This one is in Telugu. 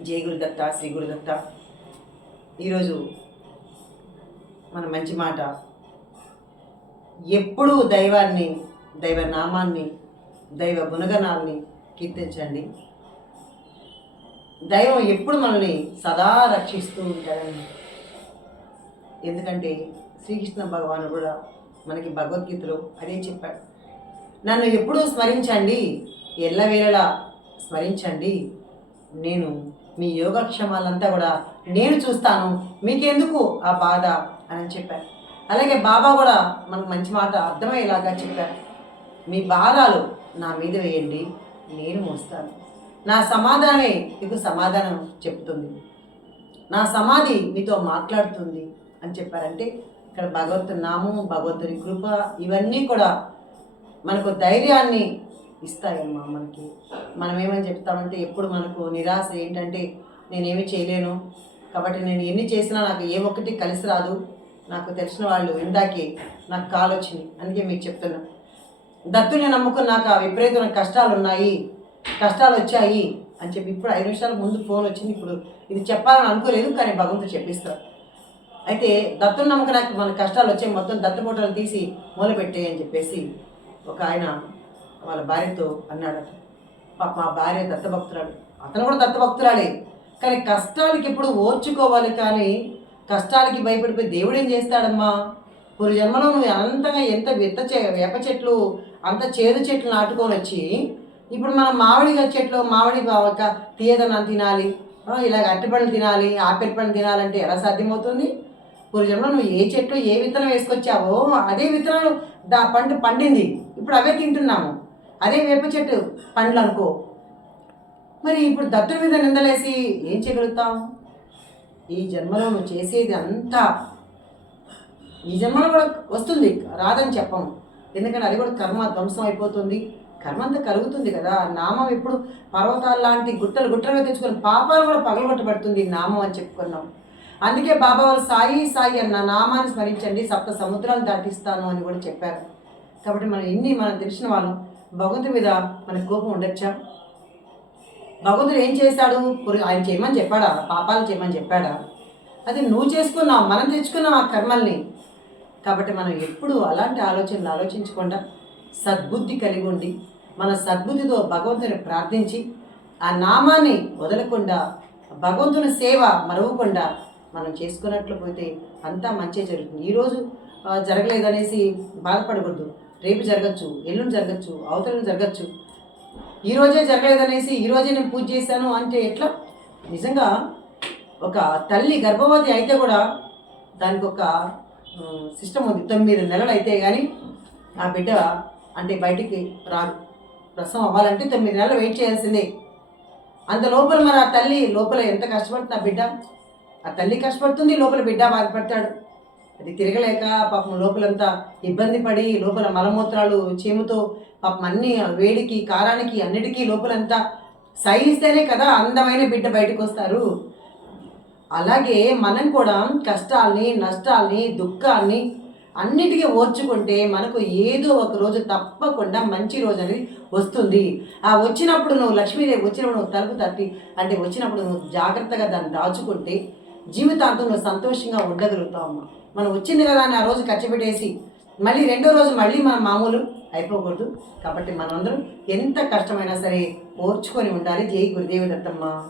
జై గురుదత్త శ్రీ గురుదత్త. ఈరోజు మన మంచి మాట. ఎప్పుడూ దైవాన్ని దైవ నామాన్ని దైవ గుణగణాల్ని కీర్తించండి. దైవం ఎప్పుడు మనల్ని సదా రక్షిస్తూ ఉంటాడని ఎందుకంటే శ్రీకృష్ణ భగవాను కూడా మనకి భగవద్గీతలో అదే చెప్పాడు. నన్ను ఎప్పుడూ స్మరించండి ఎల్లవేళలా స్మరించండి. నేను మీ యోగక్షేమాలంతా కూడా నేను చూస్తాను మీకెందుకు ఆ బాధ అని చెప్పారు. అలాగే బాబా కూడా మనకు మంచి మాట అర్థమయ్యేలాగా చెప్పారు. మీ భారాలు నా మీద వేయండి నేను మోస్తాను. నా సమాధానమే మీకు సమాధానం చెప్తుంది నా సమాధి మీతో మాట్లాడుతుంది అని చెప్పారంటే ఇక్కడ భగవంతుని నామం భగవంతుని కృప ఇవన్నీ కూడా మనకు ధైర్యాన్ని ఇస్తాయమ్మా మనకి మనం ఏమని చెప్తామంటే ఎప్పుడు మనకు నిరాశ ఏంటంటే నేనేమి చేయలేను. కాబట్టి నేను ఎన్ని చేసినా నాకు ఏ ఒక్కటి కలిసి రాదు. నాకు తెలిసిన వాళ్ళు ఇందాకే నాకు కాల్ వచ్చింది. అందుకే మీకు చెప్తున్నా. దత్తుని నమ్ముకు నాకు ఆ విపరీతమైన కష్టాలు ఉన్నాయి. కష్టాలు వచ్చాయి అని చెప్పి ఇప్పుడు ఐదు నిమిషాల ముందు ఫోన్ వచ్చింది ఇప్పుడు. ఇది చెప్పాలని అనుకోలేదు కానీ భగవంతుడు చెప్పిస్తారు అయితే దత్తుని నమ్మకం మన కష్టాలు వచ్చాయి మొత్తం దత్తమూటలు తీసి మూలపెట్టే అని చెప్పేసి ఒక ఆయన వాళ్ళ భార్యతో అన్నాడట పాప మా భార్య దత్తభక్తురాలు. అతను కూడా దత్తభక్తురాలే. కానీ కష్టాలకి ఎప్పుడు ఓర్చుకోవాలి కానీ కష్టాలకి భయపడిపోయి దేవుడు ఏం చేస్తాడమ్మా? పూర్వ జన్మలో నువ్వు అనంతంగా ఎంత విత్త చే వేప చెట్లు అంత చేదు చెట్లు నాటుకొని వచ్చి ఇప్పుడు మనం మామిడి చెట్లు మామిడి ఒక తీయదనం తినాలి. ఇలాగ అరటిపండు తినాలి ఆపిల్ పండు తినాలంటే ఎలా సాధ్యమవుతుంది? పూర్వజంలో నువ్వు ఏ చెట్లు ఏ విత్తనం వేసుకొచ్చావో అదే విత్తనాలు దా పంట పండింది. ఇప్పుడు అవే తింటున్నాము. అదే వేప చెట్టు పండ్లు అనుకో మరి ఇప్పుడు దత్తుడి మీద నిందలేసి ఏం చేయగలుగుతాం ఈ జన్మలో నువ్వు చేసేది అంతా ఈ జన్మలో కూడా వస్తుంది రాదని చెప్పము ఎందుకంటే అది కూడా కర్మ ధ్వంసం అయిపోతుంది. కర్మ అంతా కలుగుతుంది కదా. నామం ఇప్పుడు పర్వతాలు లాంటి గుట్టలు గుట్టలుగా తెచ్చుకొని పాపాలు కూడా పగలగొట్టబడుతుంది నామం అని చెప్పుకున్నాం. అందుకే బాబా వాళ్ళు సాయి సాయి అన్న నామాన్ని స్మరించండి సప్త సముద్రాలు దాటిస్తాను అని కూడా చెప్పారు. కాబట్టి మనం ఇన్ని మనం తెలిసిన వాళ్ళం. భగవంతుడి మీద మనకు కోపం ఉండొచ్చా? భగవంతుడు ఏం చేశాడు? ఆయన చేయమని చెప్పాడా? పాపాలు చేయమని చెప్పాడా? అది నువ్వు చేసుకున్నావు మనం తెచ్చుకున్నాం ఆ కర్మల్ని. కాబట్టి మనం ఎప్పుడు అలాంటి ఆలోచనలు ఆలోచించకుండా సద్బుద్ధి కలిగి ఉండి మన సద్బుద్ధితో భగవంతుని ప్రార్థించి ఆ నామాన్ని వదలకుండా భగవంతుని సేవ మరవకుండా మనం చేసుకున్నట్లు పోతే అంతా మంచి జరుగుతుంది. ఈరోజు జరగలేదనేసి బాధపడకూడదు. రేపు జరగచ్చు ఎల్లుండి జరగచ్చు అవతలను జరగచ్చు. ఈరోజే జరగలేదనేసి ఈరోజే నేను పూజ చేశాను అంటే ఎట్లా? నిజంగా ఒక తల్లి గర్భవతి అయితే కూడా దానికి ఒక సిస్టమ్ ఉంది. తొమ్మిది నెలలు అయితే కానీ ఆ బిడ్డ అంటే బయటికి రాదు. ప్రసవం అవ్వాలంటే తొమ్మిది నెలలు వెయిట్ చేయాల్సిందే. అంత లోపల మరి ఆ తల్లి లోపల ఎంత కష్టపడుతుంది ఆ బిడ్డ? ఆ తల్లి కష్టపడుతుంది లోపల బిడ్డ బాధపడతాడు. అది తిరగలేక పాపం లోపలంతా ఇబ్బంది పడి లోపల మలమూత్రాలు చీముతో పాపం అన్ని వేడికి కారానికి అన్నిటికీ లోపలంతా సహిస్తేనే కదా అందమైన బిడ్డ బయటకు వస్తారు అలాగే మనం కూడా కష్టాల్ని నష్టాల్ని దుఃఖాల్ని అన్నిటికీ ఓర్చుకుంటే మనకు ఏదో ఒక రోజు తప్పకుండా మంచి రోజు అనేది వస్తుంది. ఆ వచ్చినప్పుడు నువ్వు లక్ష్మీదేవి వచ్చినప్పుడు నువ్వు తలుపు తట్టి అంటే వచ్చినప్పుడు నువ్వు జాగ్రత్తగా దాన్ని దాచుకుంటే జీవితాంతం నువ్వు సంతోషంగా ఉండగలుగుతావు అమ్మా. మనం వచ్చింది కదా అని ఆ రోజు ఖర్చు పెట్టేసి మళ్ళీ రెండో రోజు మళ్ళీ మన మామూలు అయిపోకూడదు. కాబట్టి మనందరం ఎంత కష్టమైనా సరే ఓర్చుకొని ఉండాలి. జై గురుదేవి దత్తమ్మ.